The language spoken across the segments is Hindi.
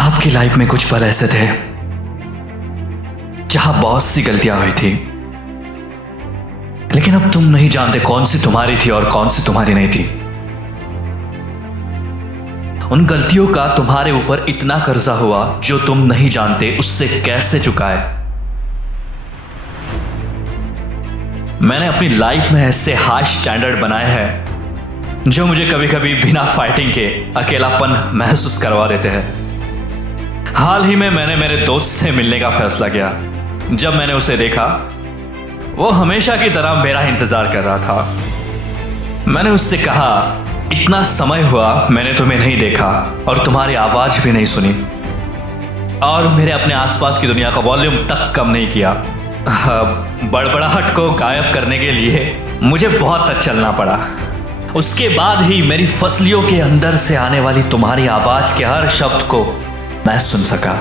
आपकी लाइफ में कुछ पल ऐसे थे जहां बहुत सी गलतियां हुई थी, लेकिन अब तुम नहीं जानते कौन सी तुम्हारी थी और कौन सी तुम्हारी नहीं थी। उन गलतियों का तुम्हारे ऊपर इतना कर्जा हुआ जो तुम नहीं जानते उससे कैसे चुकाए। मैंने अपनी लाइफ में ऐसे हाई स्टैंडर्ड बनाए हैं जो मुझे कभी कभी बिना फाइटिंग के अकेलापन महसूस करवा देते हैं। हाल ही में मैंने मेरे दोस्त से मिलने का फैसला किया। जब मैंने उसे देखा, वो हमेशा की तरह मेरा इंतजार कर रहा था। मैंने उससे कहा, इतना समय हुआ मैंने तुम्हें नहीं देखा और तुम्हारी आवाज भी नहीं सुनी, और मेरे अपने आसपास की दुनिया का वॉल्यूम तक कम नहीं किया। बड़बड़ाहट को गायब करने के लिए मुझे बहुत तक चलना पड़ा। उसके बाद ही मेरी फसलियों के अंदर से आने वाली तुम्हारी आवाज के हर शब्द को मैं सुन सका।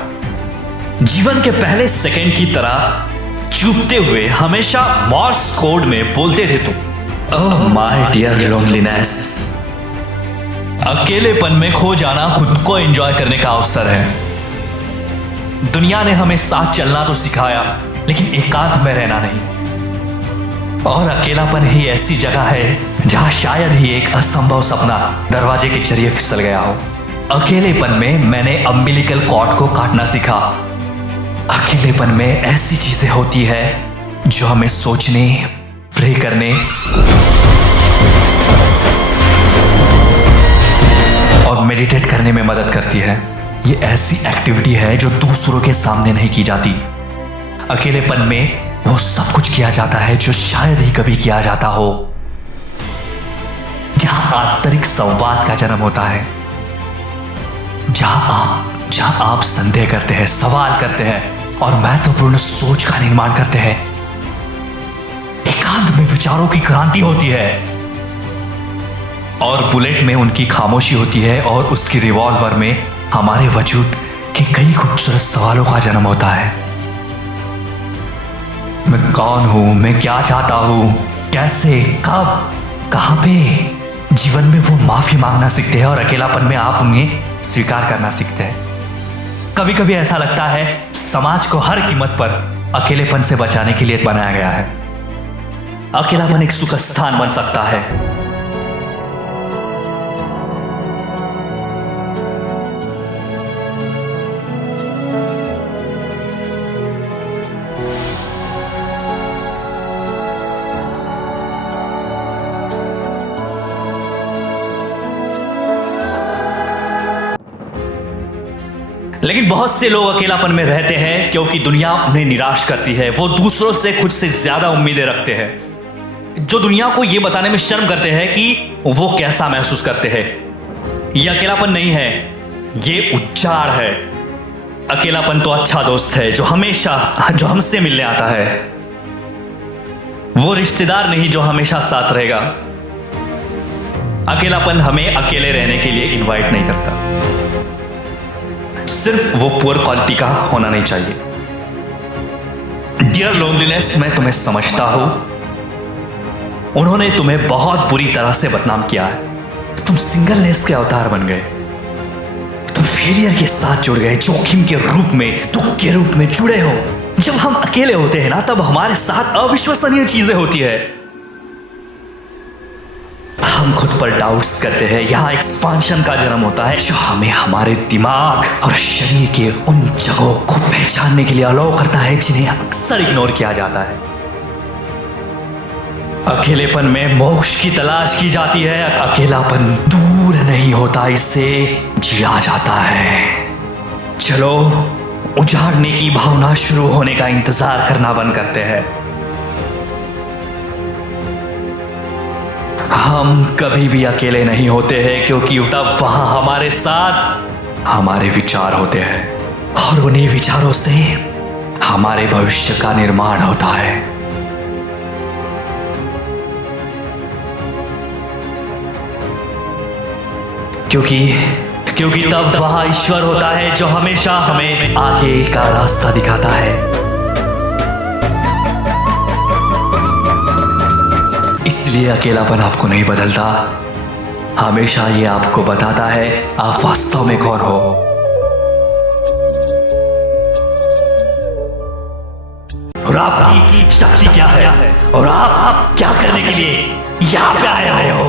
जीवन के पहले सेकंड की तरह चुपते हुए हमेशा मॉर्स कोड में बोलते थे तुम। ओह माय डियर लोनलीनेस, अकेलेपन में खो जाना खुद को एंजॉय करने का अवसर है। दुनिया ने हमें साथ चलना तो सिखाया, लेकिन एकांत में रहना नहीं। और अकेलापन ही ऐसी जगह है जहां शायद ही एक असंभव सपना दरवाजे के जरिए फिसल गया हो। अकेलेपन में मैंने अम्बिलिकल कॉर्ड को काटना सीखा। अकेलेपन में ऐसी चीजें होती है जो हमें सोचने, प्रे करने और मेडिटेट करने में मदद करती है। ये ऐसी एक्टिविटी है जो दूसरों के सामने नहीं की जाती। अकेलेपन में वो सब कुछ किया जाता है जो शायद ही कभी किया जाता हो, जहां आंतरिक संवाद का जन्म होता है, जहां आप संदेह करते हैं, सवाल करते हैं और महत्वपूर्ण सोच का निर्माण करते हैं। एकांत में विचारों की क्रांति होती है और बुलेट में उनकी खामोशी होती है, और उसकी रिवॉल्वर में हमारे वजूद के कई खूबसूरत सवालों का जन्म होता है। मैं कौन हूं, मैं क्या चाहता हूं, कैसे, कब, कहां पे। जीवन में वो माफी मांगना सीखते हैं और अकेलापन में आप उन्हें स्वीकार करना सीखते हैं। कभी कभी ऐसा लगता है समाज को हर कीमत पर अकेलेपन से बचाने के लिए बनाया गया है। अकेलापन एक सुख स्थान बन सकता है। लेकिन बहुत से लोग अकेलापन में रहते हैं क्योंकि दुनिया उन्हें निराश करती है। वो दूसरों से खुद से ज्यादा उम्मीदें रखते हैं, जो दुनिया को यह बताने में शर्म करते हैं कि वो कैसा महसूस करते हैं। यह अकेलापन नहीं है, ये उच्चार है। अकेलापन तो अच्छा दोस्त है जो हमसे मिलने आता है। वो रिश्तेदार नहीं जो हमेशा साथ रहेगा। अकेलापन हमें अकेले रहने के लिए इनवाइट नहीं करता। सिर्फ वो पुअर क्वालिटी का होना नहीं चाहिए। डियर लोनलीनेस, मैं तुम्हें समझता हूं। उन्होंने तुम्हें बहुत बुरी तरह से बदनाम किया है। तुम सिंगलनेस के अवतार बन गए। तुम फेलियर के साथ जुड़ गए, जोखिम के रूप में, दुख के रूप में जुड़े हो। जब हम अकेले होते हैं ना, तब हमारे साथ अविश्वसनीय चीजें होती है। हम खुद पर डाउट्स करते हैं। यहाँ एक्सपांशन का जन्म होता है जो हमें हमारे दिमाग और शरीर के उन जगहों को पहचानने के लिए अलाउ करता है जिन्हें अक्सर इग्नोर किया जाता है। अकेलेपन में मोक्ष की तलाश की जाती है। अकेलापन दूर नहीं होता, इससे जिया जाता है। चलो उजाड़ने की भावना शुरू होने का इंतजार करना बंद करते हैं। हम कभी भी अकेले नहीं होते हैं, क्योंकि तब वहां हमारे साथ हमारे विचार होते हैं और उन्हीं विचारों से हमारे भविष्य का निर्माण होता है। क्योंकि तब वहां ईश्वर होता है जो हमेशा हमें आगे का रास्ता दिखाता है। इसलिए अकेलापन आपको नहीं बदलता, हमेशा ये आपको बताता है आप वास्तव में कौन हो। और आपकी शक्ति क्या है और आप क्या करने के लिए यहाँ पे आए हो।